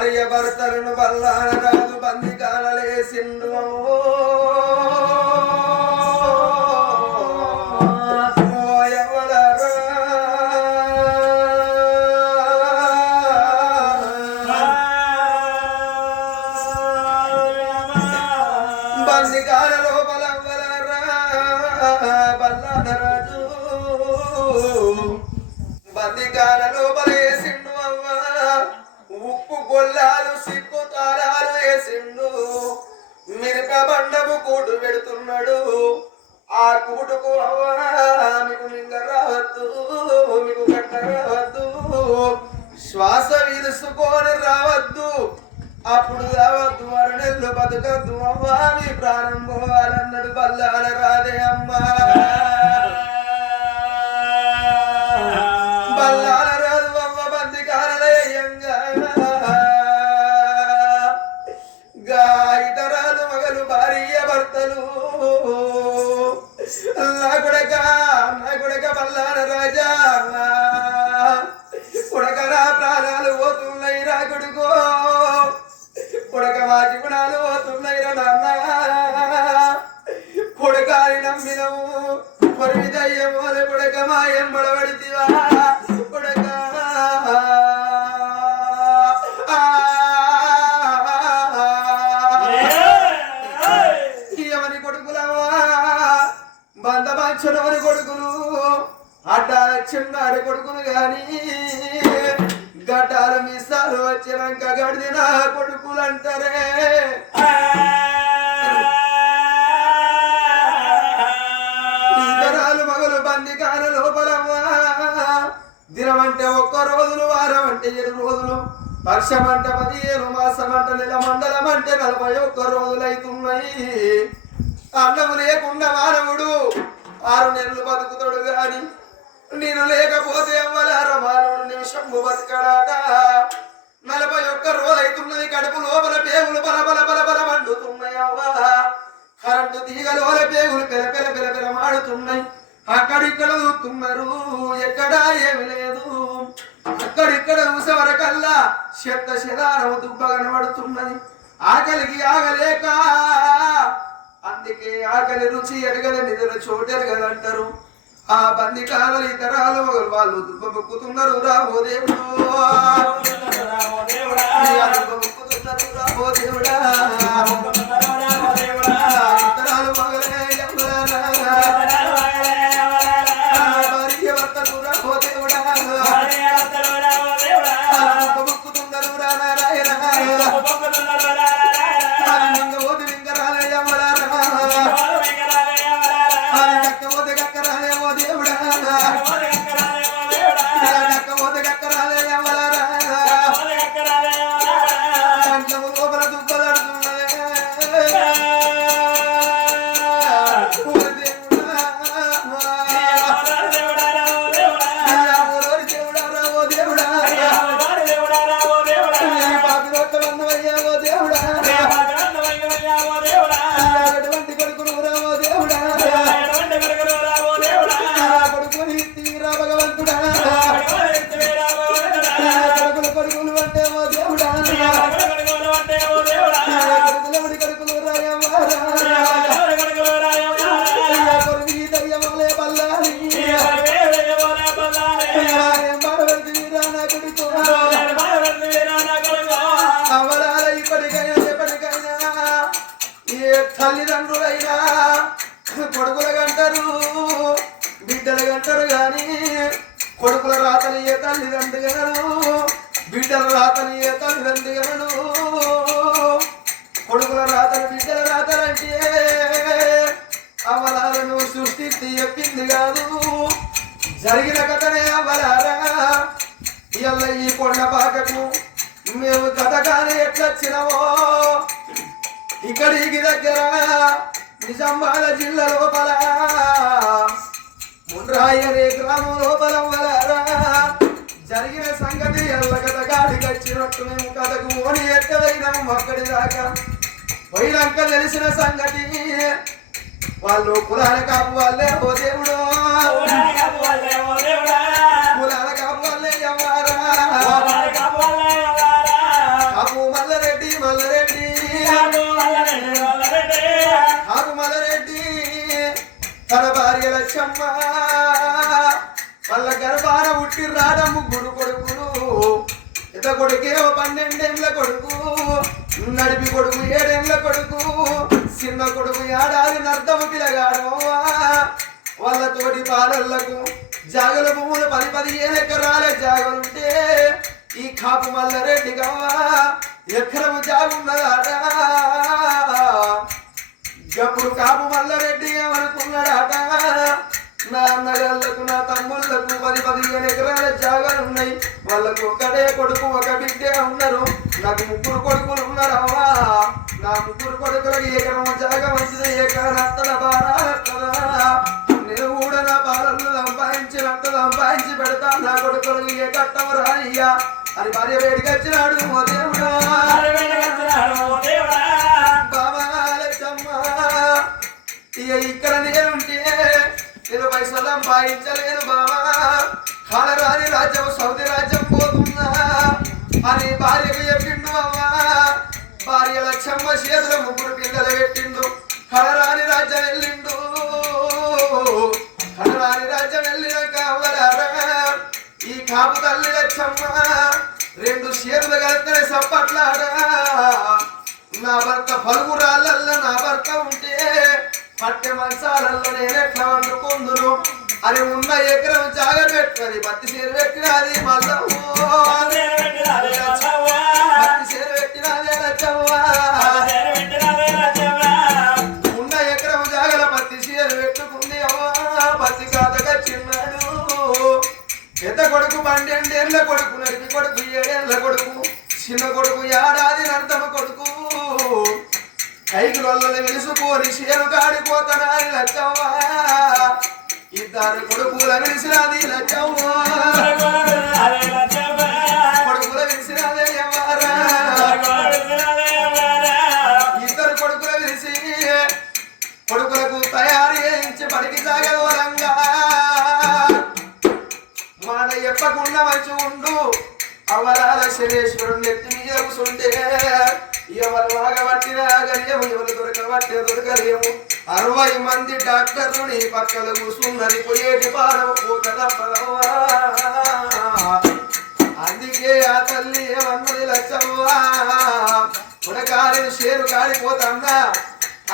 భార్య భర్తలను బల్లాన రాజు బంది కానలేసిండు అంటే ఒక్క రోజులు వారం అంటే ఏడు రోజులు వర్షం అంటే పదిహేను మాసం అంటే నెల మండలం అంటే నలభై ఒక్క రోజులు అవుతున్నాయి అన్నము లేకుండా మానవుడు ఆరు నెలలు బతుకుతాడు గాని నేను లేకపోతే అవ్వలార మానవుడు నిమిషం బతకడాట. నలభై ఒక్క రోజు అవుతున్నది కడుపు లోపల పేగులు బల బల బల బల మండుతున్నాయి అవ్వా. కరెంటు తీగలు పేగులు పెల పెల పెల పెల మాడుతున్నాయి. అక్కడిక్కడ చూస్తున్నారు ఎక్కడ ఏమి లేదు. చూసే వరకల్లా శబ్ద శదారం దుబ్బ కనబడుతున్నది ఆకలికి ఆగలేక అందుకే ఆకలి రుచి ఎరగని నిద్ర చోటు ఎరగదంటారు. ఆ బంది కాలలు ఇతరాలు వాళ్ళు దుబ్బ మొక్కుతున్నారు రాబో దేవుడు. దుబ్బ మొక్కుతున్నారు రాబో దేవుడా. తల్లిదండ్రులైనా కొడుకులు కంటారు బిడ్డలు కంటారు కానీ కొడుకుల రాతలు ఏ తల్లిదండ్రులు బిడ్డల రాతలు ఏ తల్లిదండ్రులు కొడుకుల రాతలు బిడ్డల రాతలంటే అవలాలను సృష్టి చెప్పింది కాదు. జరిగిన కథనే అవ్వలారా? ఇవాళ ఈ కొండ పాకకు మేము కథగానే ఎట్లొచ్చినవో ఇక్కడికి దగ్గర నిజామాబాద్ జిల్లా లోపల ముండ్రాయి అనే గ్రామం లోపల జరిగిన సంగతి ఎల్ల కథ గాడికి వచ్చినట్టు మేము కథకు ఓని ఎక్కడైనాము అక్కడి దాకా. పోయినాక తెలిసిన సంగతి వాళ్ళు కులాల కాపు వాళ్ళే ఓ దేవుడు. వాళ్ళ గర్భాన ఉట్టి ముగ్గురు కొడుకులు. ఇత కొడుకే ఓ పన్నెండేళ్ళ కొడుకు. నడిపి కొడుకు ఏడేళ్ళ కొడుకు. చిన్న కొడుకు ఏడాది నర్తము పిలగాడు వాళ్ళ తోటి పాలళ్ళకు జాగల భూములు పది పదిహేను ఎకరాల జాగలుంటే ఈ కాపు మల్లరెడ్డి గవ్వ ఎకరము జాగున్నదాట. గప్పుడు కాపు మల్లారెడ్డి ఏమనుకున్నాడట? నా అన్నగాళ్ళకు నా తమ్ముళ్ళకు పది పదిహేను ఎకరాల జాగాలు ఉన్నాయి వాళ్ళకు ఒకటే కొడుకు ఒక బిడ్డే ఉన్నారు. నాకు ముగ్గురు కొడుకులు ఉన్నారవ్వా. నా ముగ్గురు కొడుకులకు ఎకరం జాగా మంచిది ఏకరత్తల బారా నేను కూడా నా బాలలు సంపాదించినట్టు సంపాదించి పెడతా నా కొడుకులకు ఏ కట్టము రాయ్యా అని భార్య వేడికి వచ్చినాడు ఓ దేవుడా బాబా ఇక ఇక్కడ నేనుంటే నేను పైసలు సంపాదించలేను బాబా కాలరాని రాజ్యం సౌది రాజ్యం పోతున్నా. అని భార్యకు చెప్పిండు అవ్వా భార్య లచ్చమ్మ చేతుల ముగ్గురు పిల్లలు పెట్టిండు. కలరాని రాజ్యం వెళ్ళిండు. కలరాని రాజ్యం వెళ్ళినాక అవ్వలారా ఈ కాపు తల్లి లచ్చమ్మ రెండు చేతులు కలిపితే సప్పట్లాడా నా భర్త పలుగు రాళ్ళల్లో నా భర్త ఉంటే పట్టె మంచాలల్లో నేను ఎట్లా వండుకుందును? అని ఉన్న ఎకరం జాగ పెట్టుకొని పత్తి చీర పెట్టినది మల్లము పత్తి చీర పెద్ద కొడుకు పన్నెండేళ్ళ కొడుకు నడిపి కొడుకు ఏడేళ్ళ కొడుకు చిన్న కొడుకు ఏడాది నర్తమ కొడుకు. కైకి రొల్లని విలుసుకొని చేను కాడిపోతానని లచ్చవ్వా. ఇద్దరు కొడుకుల విలిసినది లచ్చవ్వ. కొడుకుల విలిసినదే చేయించి బడికి మన మాట చెప్పకుండా మంచి ఉండు. అవరాల శరేశ్వరుడు నెత్తి మీద కూసుంటే ఎవరు వాగబట్టి రాగలేము ఎవరు దొరకబట్టే దొరకలేము. అరవై మంది డాక్టర్లు నీ పక్కన కూసున్నది పోయేటి పారవ పోతల అందుకే ఆ తల్లి ఏమన్నది లచ్చవ్వా? ఉడకాలిని షేరు కాడిపోతుందా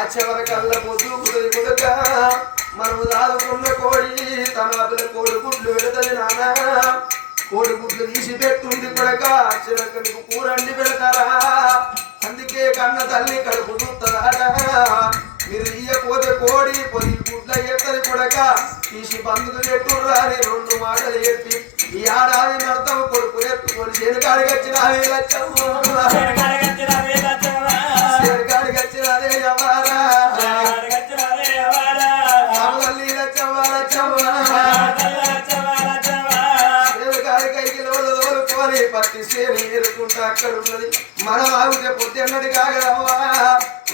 అచ్చవర కళ్ళ పొద్దు కుదిరి కుదక మనము దాదుకున్న కోడి తన కోడి గుడ్లు పెడతది నానా కోడి గుడ్లు తీసి పెట్టుంది కొడక చిలక నీకు కూరండి పెడతారా అందుకే కన్న తల్లి కడుపు చూస్తుందట మీరు ఇయ్యపోతే కోడి పొది గుడ్ల ఎత్తది కొడక తీసి బంధుకు పెట్టుర్రా అని రెండు మాటలు చెప్పి ఈ ఆడాది నడతాం కొడుకు ఎత్తుకొని చేనుకాడికి వచ్చిన లచ్చమ్మ మనం ఆగితే పొద్దెన్నటి కాగలవ్వా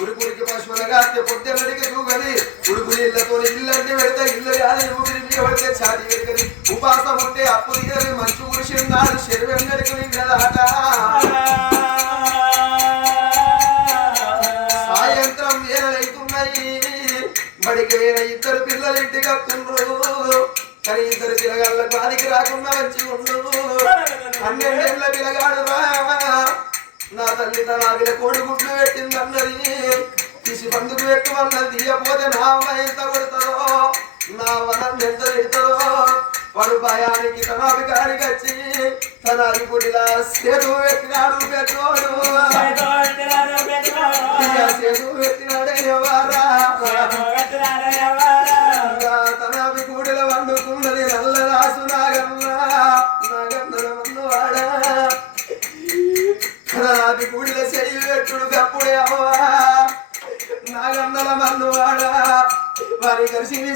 ఉడుకుడికి పశువుల కాస్తే పొద్దెన్నటికి దూగది ఉడుకు నీళ్ళతో ఇల్లంటే పెడితే ఇల్లు కాదు ఊపిరి మీద పడితే ఛాతి పెరగది ఉపాసం ఉంటే అప్పు తీయని మంచు కురిసిందాడు చెరువెన్నడికి నిండదాట సాయంత్రం వేలైతున్నాయి బడికి వేల ఇద్దరు పిల్లలు ఇంటికి వస్తుండ్రు. కానీ ఇద్దరు పిల్లగాళ్ళ బాధికి రాకుండా వచ్చి ఉండు. పన్నెండేళ్ళ పిల్లగాడు రా. నా తల్లి తన కోడి గుడ్లు పెట్టిందన్నది. తీసి పందుకు పెట్టమన్నది. తీయపోతే నా అమ్మ ఎంత కొడతారో నా వనం ఎంత తిడతారో. వాడు భయానికి తన అధికారికి వచ్చి తన అధిపుడిలా సేతు పెట్టినాడు.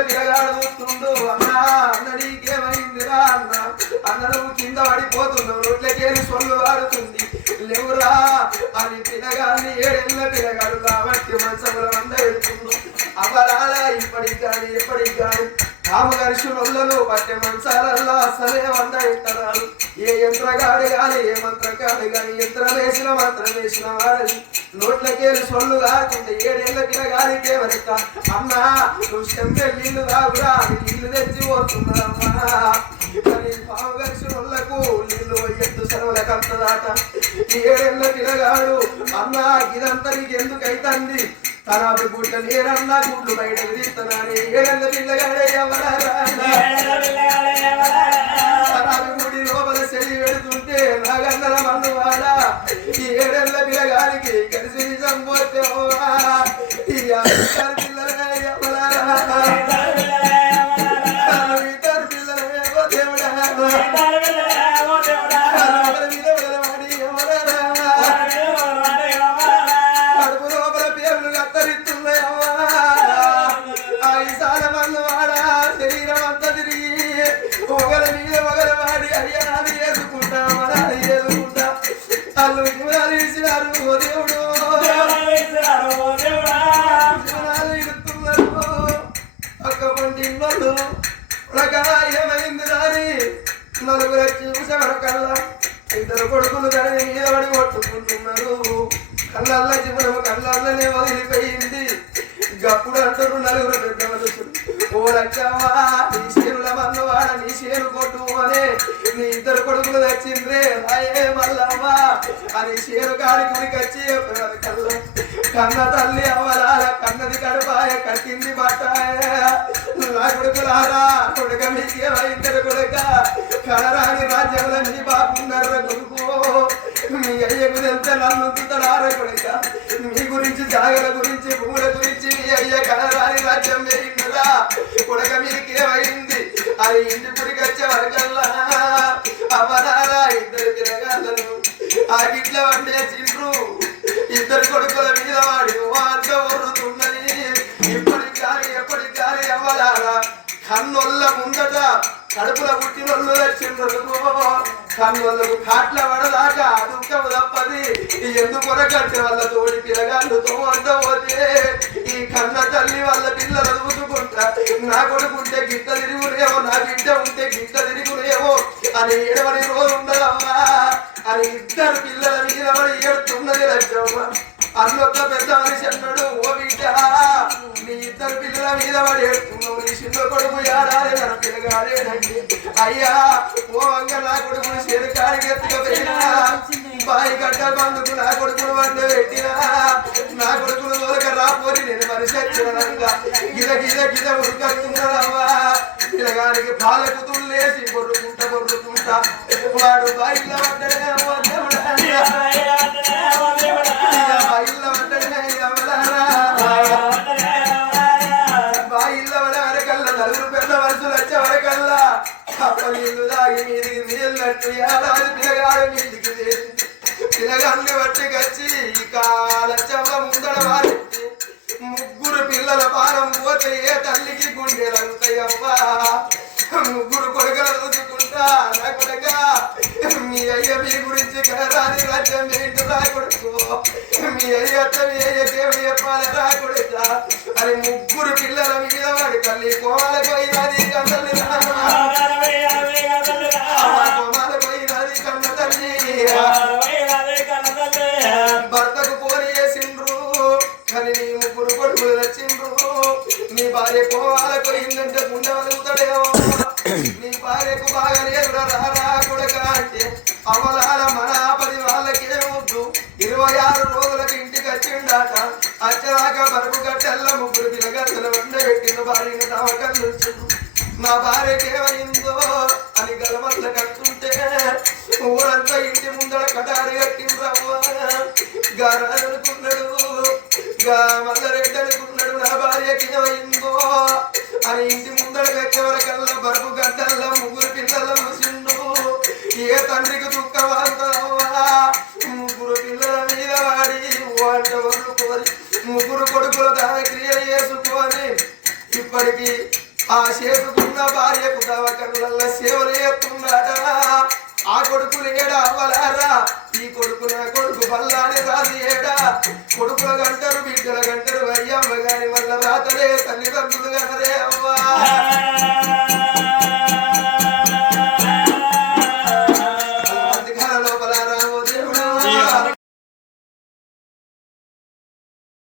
ఏడేళ్ళ అన్నా అన్న ఏమైందిరా అన్న? అన్న కింద పడిపోతున్నావు నోట్లకేలు సొల్లు ఆడుతుంది. లేవురా అని పిల్లగాన్ని ఏడేళ్ళ పిల్లగాడు కాబట్టి మనసముల వంద వెళ్తుండు అవరాల ఇప్పటికి కానీ ఎప్పటికి కానీ కామగర్షులలో పట్టె మంచాలల్లో అసలే వంద ఎత్తరాలు ఏ యంత్రగాడి గాని ఏ కాదు గాని యంత్రం వేసిన మంత్రం వేసిన వారని నోట్లకేలు సొల్లు కాకుండా ఏడేళ్ళ పిల్లగానికే వరక అమ్మా నువ్వు చెంపే నీళ్ళు తాగురా నీళ్ళు తెచ్చి పోతున్నామ్మా కానీ పామగర్షులకు నీళ్ళు ఎత్తు సెలవులకు అంతదాట ఏడేళ్ళ పిల్లగాడు అమ్మా ఇదంతా నీకు తనాపి గుడ్ల నేరన్నా గుడ్లు బయటకు తీస్తున్నాను ఏడేళ్ళ పిల్లగాడే తనాపి గుడి లోపల చెలి పెడుతుంటే నాగన్నల ఈ ఏడేళ్ళ పిల్లగానికి కలిసి నిజం పోతే. ఈ పిల్లలే దేవుడా? ఇద్దరు కొడుకులు దాని పడి కొట్టుకుంటున్నారు కళ్ళల్లో జీవనం కళ్ళల్లోనే వదిలిపోయింది. గప్పుడు అంటారు నలుగురు పెద్ద మనుషులు నీ చేనుల మన్నవాడ నీ చేను కొట్టు అనే నీ ఇద్దరు కొడుకులు తెచ్చిండ్రే అయ్యే మల్లవ్వ. అని చేను కాడి గురికొచ్చి కన్న తల్లి అవ్వలాల కన్నది కడుపాయ కట్టింది బట్టాయ. నా కొడుకులారా కొడుక మీకే ఇద్దరు కొడుక? కలరాని రాజ్యంలో మీ బాగున్నారు కొడుకు. మీ అయ్యకు తెలితే నన్ను తుతడార కొడుక. మీ గురించి జాగల గురించి భూముల గురించి మీ అయ్య కనరాని రాజ్యం వేయిందా కొడుక మీకేమైంది అది ఇంటి గుడికి వచ్చే వరకల్లా. అవరారా ఇద్దరు తిరగాలను ఆ గిట్ల వండేసిండ్రు ఇద్దరు కొడుకుల మీద వాడి వాడిగా ఒర్రుతున్నది ఇప్పటికి కానీ ఎప్పటికి కానీ అవ్వలారా. కన్నొల్ల ముందట కడుపుల పుట్టినొల్లు వచ్చిండ్రు కన్నులకు కాట్ల పడదాకా అదుక తప్పది. ఎందుకొరకంటే వాళ్ళ తోడి పిల్లగాళ్ళు తోట ఈ కన్న తల్లి వాళ్ళ పిల్లలు చదువుకుంటా నా కొడుకుంటే గిట్ట తిరుగునేమో నా బిడ్డ ఉంటే గిట్ట తిరుగునేమో అని ఏడవని రోజు ఉండదమ్మా అని ఇద్దరు పిల్లల మిగిలిన ఏడుతున్నది లక్ష్యమ్మ అన్నొక్క పెద్ద మనిషి అన్నాడు ఓ బిడ్డ నీ ఇద్దరు పిల్లల మీద పడేస్తున్నావు నీ చిన్న కొడుకు ఏడాలి నా పిల్లగాడేనండి అయ్యా ఓ వంగ నా కొడుకు చేరు కాడికి ఎత్తుకపోయినా బాయి గడ్డ బందుకు నా కొడుకును వంట పెట్టినా నా కొడుకును దొరక రాపోరి నేను మనిషి వచ్చినంగా గిద గిద గిద ఉరికత్తున్నాడమ్మా పిల్లగానికి బాలకుతులు లేచి బొర్రుకుంటా బొర్రుకుంటా. వాడు బాయిలో పడ్డడే అవ్వ నలుగురు పెద్ద వరుసలు వచ్చే వరకల్లా అప్ప నీళ్ళు దాగి మీదికి నీళ్ళట్టు ఏడాది పిల్లగాడు మీదికి చేరింది పిల్లగాన్ని పట్టుకొచ్చి ఈ కాలచ్చమ్మ ముందడ వారి ముగ్గురు పిల్లల పానం పోతే ఏ తల్లికి గుండెలంతాయమ్మా ముగ్గురు కొడుకులు చూసుకుంటా నా కొడుక మీ అయ్య మీ గురించి కనరాని రాజ్యం ఏంటి రా కొడుకు? మీ అయ్యతో మీ అయ్యకేమి చెప్పాలి రా కొడుక. అని ముగ్గురు పిల్లల మీద తల్లి కోమాల పోయినది కన్నది పెట్టిన భార్యను మా నా భార్యకి ఏమైందో అని గలమల్ల కట్టుంటే ఊరంతా ఇంటి ముందర కటారి కట్టిండ్రవ్వ గారనుకున్నాడు గా మల్లరెడ్డి అనుకున్నాడు నా భార్యకి ఏమైందో అని ఇంటి ముందర కట్టేవరకల్లా బరువు గడ్డల్లా ముగ్గురు పిల్లల ముసిండు. ఏ తండ్రికి దుఃఖం ముగ్గురు పిల్లల మీద వాడి వంట కొడుకుల దాని క్రియలు చేసుకొని ఇప్పటికీ ఆ చేతుకున్న భార్యకు తవ కళ్ళ సేవలేస్తున్నాడా ఆ కొడుకులు ఏడా అవ్వలారా? ఈ కొడుకు నా కొడుకు బల్లాని రాదు ఏడా? కొడుకుల గంటరు బిడ్డల గంటరు అయ్యమ్మ గారి వల్ల రాతలే తల్లిదండ్రులు గనరే అవ్వా.